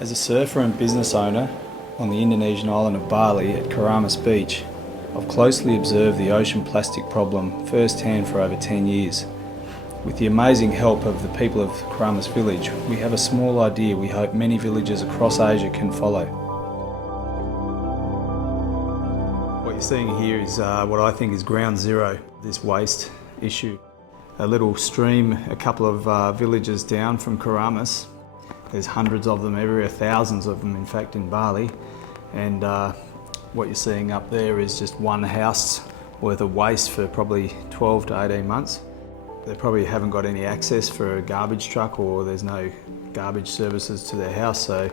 As a surfer and business owner on the Indonesian island of Bali at Keramas Beach, I've closely observed the ocean plastic problem firsthand for over 10 years. With the amazing help of the people of Keramas Village, we have a small idea we hope many villages across Asia can follow. What you're seeing here is what I think is ground zero, this waste issue. A little stream a couple of villages down from Keramas. There's hundreds of them everywhere, thousands of them in fact in Bali. And what you're seeing up there is just one house worth of waste for probably 12 to 18 months. They probably haven't got any access for a garbage truck, or there's no garbage services to their house, so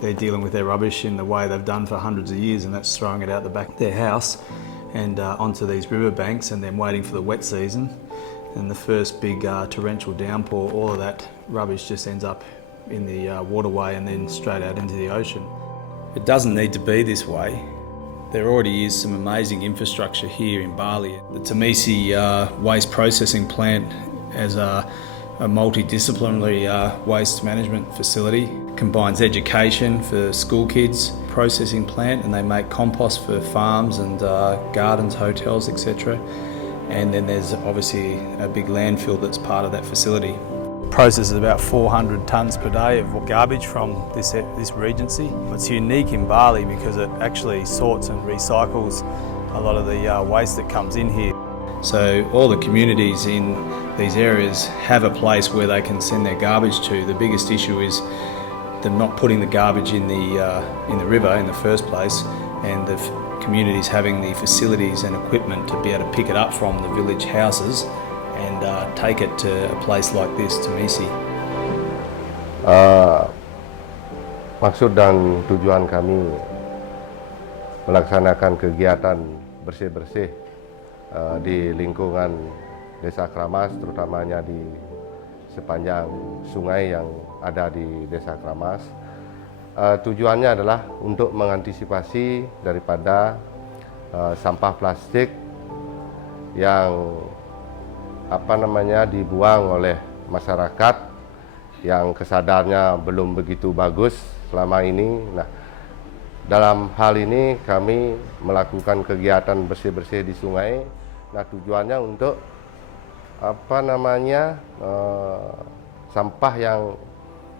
they're dealing with their rubbish in the way they've done for hundreds of years, and that's throwing it out the back of their house and onto these riverbanks, and then waiting for the wet season. And the first big torrential downpour, all of that rubbish just ends up in the waterway and then straight out into the ocean. It doesn't need to be this way. There already is some amazing infrastructure here in Bali. The Tamisi waste processing plant as a multidisciplinary waste management facility combines education for school kids, processing plant, and they make compost for farms and gardens, hotels, etc. And then there's obviously a big landfill that's part of that facility. Processes about 400 tonnes per day of garbage from this regency. It's unique in Bali because it actually sorts and recycles a lot of the waste that comes in here. So all the communities in these areas have a place where they can send their garbage to. The biggest issue is them not putting the garbage in the river in the first place, and the communities having the facilities and equipment to be able to pick it up from the village houses and take it to a place like this, Tamisi. Maksud dan tujuan kami melaksanakan kegiatan bersih-bersih di lingkungan Desa Keramas, terutamanya di sepanjang sungai yang ada di Desa Keramas. Tujuannya adalah untuk mengantisipasi daripada sampah plastik yang dibuang oleh masyarakat yang kesadarnya belum begitu bagus selama ini. Nah, dalam hal ini kami melakukan kegiatan bersih-bersih di sungai. Nah, tujuannya untuk sampah yang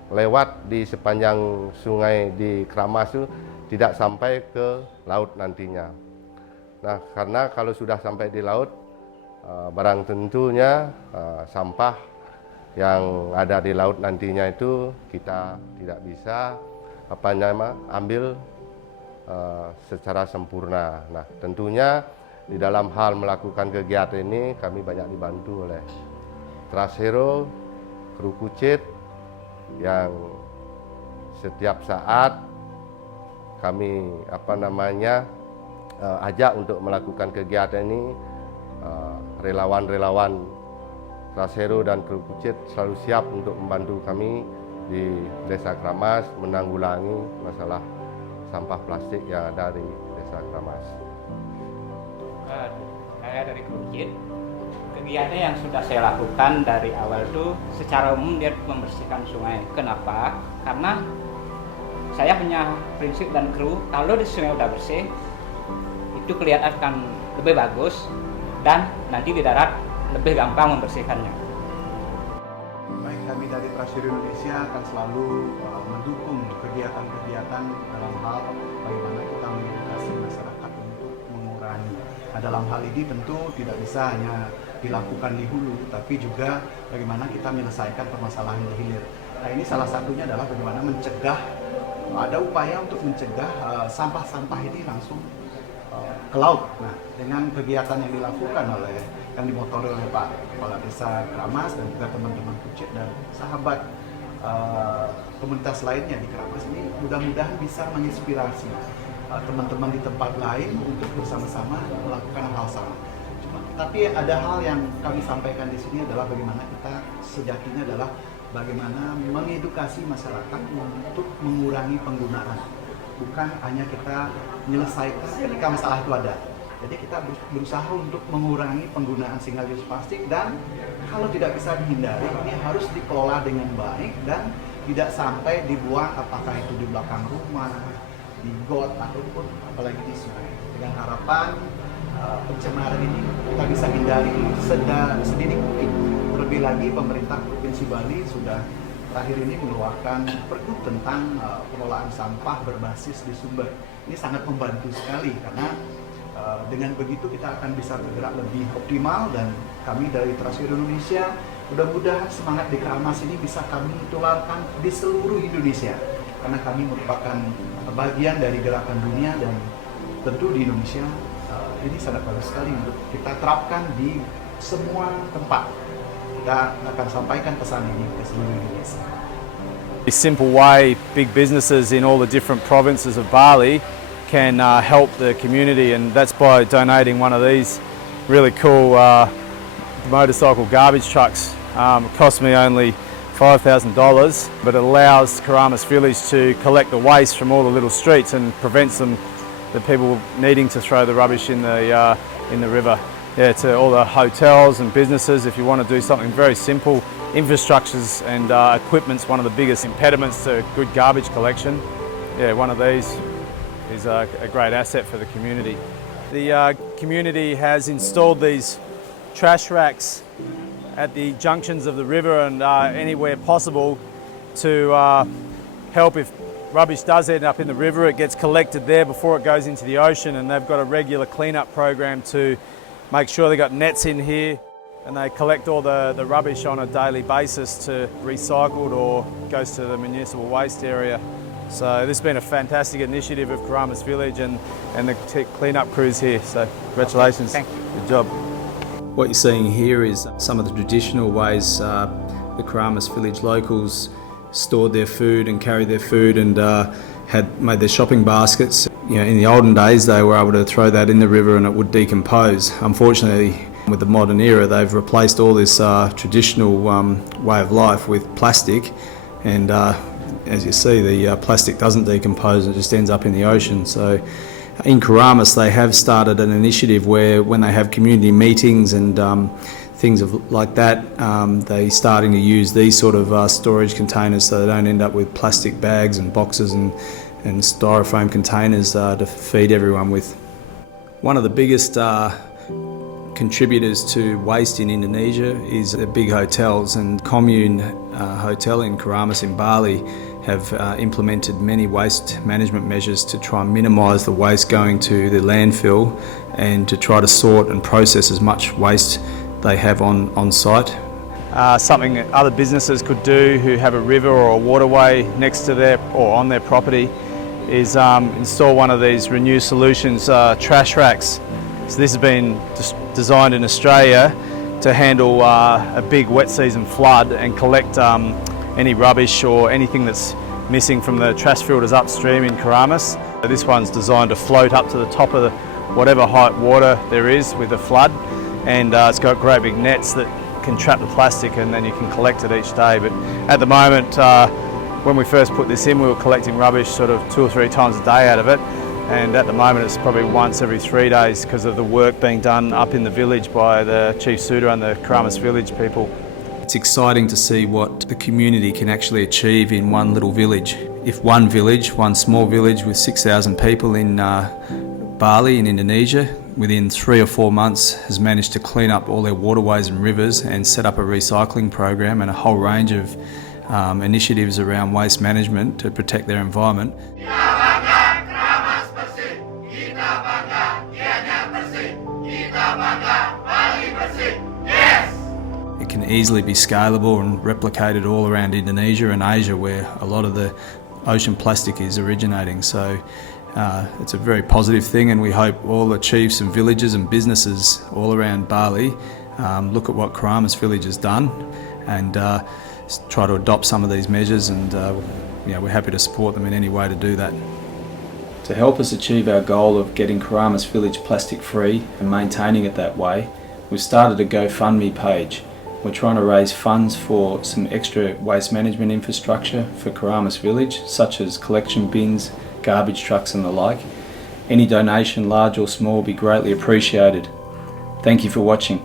lewat di sepanjang sungai di Keramas itu tidak sampai ke laut nantinya. Nah, karena kalau sudah sampai di laut, barang tentunya sampah yang ada di laut nantinya itu kita tidak bisa ambil secara sempurna. Nah, tentunya di dalam hal melakukan kegiatan ini kami banyak dibantu oleh Trasero, kru kucit yang setiap saat kami ajak untuk melakukan kegiatan ini. Relawan-relawan Trasero dan kru kucit selalu siap untuk membantu kami di Desa Keramas menanggulangi masalah sampah plastik yang ada di Desa Keramas. Saya dari kru kucit. Kegiatan yang sudah saya lakukan dari awal itu secara umum dia membersihkan sungai. Kenapa? Karena saya punya prinsip dan kru, kalau di sungai udah bersih, itu kelihatan akan lebih bagus, dan nanti di darat lebih gampang membersihkannya. Baik, kami dari Trasero Indonesia akan selalu mendukung kegiatan-kegiatan dalam hal bagaimana kita mengedukasi masyarakat untuk mengurangi. Nah, dalam hal ini tentu tidak bisa hanya dilakukan di hulu, tapi juga bagaimana kita menyelesaikan permasalahan di hilir. Nah, ini salah satunya adalah bagaimana mencegah, ada upaya untuk mencegah sampah-sampah ini langsung ke laut. Nah, dengan kegiatan yang dilakukan yang dimotori oleh Pak Kepala Desa Keramas dan juga teman-teman kucit dan sahabat komunitas lainnya di Keramas ini, mudah-mudahan bisa menginspirasi teman-teman di tempat lain untuk bersama-sama melakukan hal sama. Tapi ada hal yang kami sampaikan di sini adalah bagaimana kita sejatinya adalah bagaimana mengedukasi masyarakat untuk mengurangi penggunaan. Bukan hanya kita menyelesaikan ketika masalah itu ada. Jadi kita berusaha untuk mengurangi penggunaan single use plastik, dan kalau tidak bisa dihindari, ini harus dikelola dengan baik dan tidak sampai dibuang apakah itu di belakang rumah, di got ataupun apalagi di sungai. Dengan harapan pencemaran ini kita bisa hindari sedini mungkin. Terlebih lagi pemerintah Provinsi Bali sudah terakhir ini mengeluarkan pergub tentang pengelolaan sampah berbasis di sumber. Ini sangat membantu sekali karena dengan begitu kita akan bisa bergerak lebih optimal, dan kami dari Trasir Indonesia mudah-mudahan semangat di Keramas ini bisa kami tularkan di seluruh Indonesia, karena kami merupakan bagian dari gerakan dunia, dan tentu di Indonesia ini sangat bagus sekali untuk kita terapkan di semua tempat. Kita akan sampaikan pesan ini ke seluruh Indonesia. A simple way big businesses in all the different provinces of Bali can help the community, and that's by donating one of these really cool motorcycle garbage trucks. It cost me only $5,000, but it allows Keramas Village to collect the waste from all the little streets and prevents the people needing to throw the rubbish in the river. Yeah, to all the hotels and businesses, if you want to do something very simple, infrastructures and equipment's one of the biggest impediments to good garbage collection. Yeah, one of these is a great asset for the community. The community has installed these trash racks at the junctions of the river and anywhere possible to help if rubbish does end up in the river, it gets collected there before it goes into the ocean, and they've got a regular clean-up program to make sure they've got nets in here, and they collect all the rubbish on a daily basis to recycled or goes to the municipal waste area. So this has been a fantastic initiative of Keramas Village and the clean-up crews here. So congratulations. Thank you. Good job. What you're seeing here is some of the traditional ways the Keramas Village locals stored their food and carried their food and had made their shopping baskets. You know, in the olden days they were able to throw that in the river and it would decompose. Unfortunately, with the modern era, they've replaced all this traditional way of life with plastic, and as you see, the plastic doesn't decompose and it just ends up in the ocean. So in Keramas they have started an initiative where when they have community meetings and things like that, they're starting to use these sort of storage containers so they don't end up with plastic bags and boxes and styrofoam containers to feed everyone with. One of the biggest contributors to waste in Indonesia is the big hotels, and Commune Hotel in Keramas in Bali have implemented many waste management measures to try and minimise the waste going to the landfill and to try to sort and process as much waste they have on site. Something that other businesses could do who have a river or a waterway next to their or on their property is install one of these Renew Solutions trash racks. So this has been designed in Australia to handle a big wet season flood and collect any rubbish or anything that's missing from the trash filters upstream in Keramas. So this one's designed to float up to the top of whatever height water there is with the flood, and it's got great big nets that can trap the plastic and then you can collect it each day. But at the moment, when we first put this in, we were collecting rubbish sort of 2 or 3 times a day out of it, and at the moment it's probably once every 3 days because of the work being done up in the village by the Chief Sudar and the Keramas Village people. It's exciting to see what the community can actually achieve in one little village. If one village, one small village with 6,000 people in Bali in Indonesia, within 3 or 4 months has managed to clean up all their waterways and rivers and set up a recycling program and a whole range of initiatives around waste management to protect their environment. It can easily be scalable and replicated all around Indonesia and Asia, where a lot of the ocean plastic is originating. So it's a very positive thing, and we hope all the chiefs and villages and businesses all around Bali look at what Keramas Village has done and try to adopt some of these measures, and we're happy to support them in any way to do that. To help us achieve our goal of getting Keramas Village plastic free and maintaining it that way, we've started a GoFundMe page. We're trying to raise funds for some extra waste management infrastructure for Keramas Village, such as collection bins, garbage trucks and the like. Any donation, large or small, will be greatly appreciated. Thank you for watching.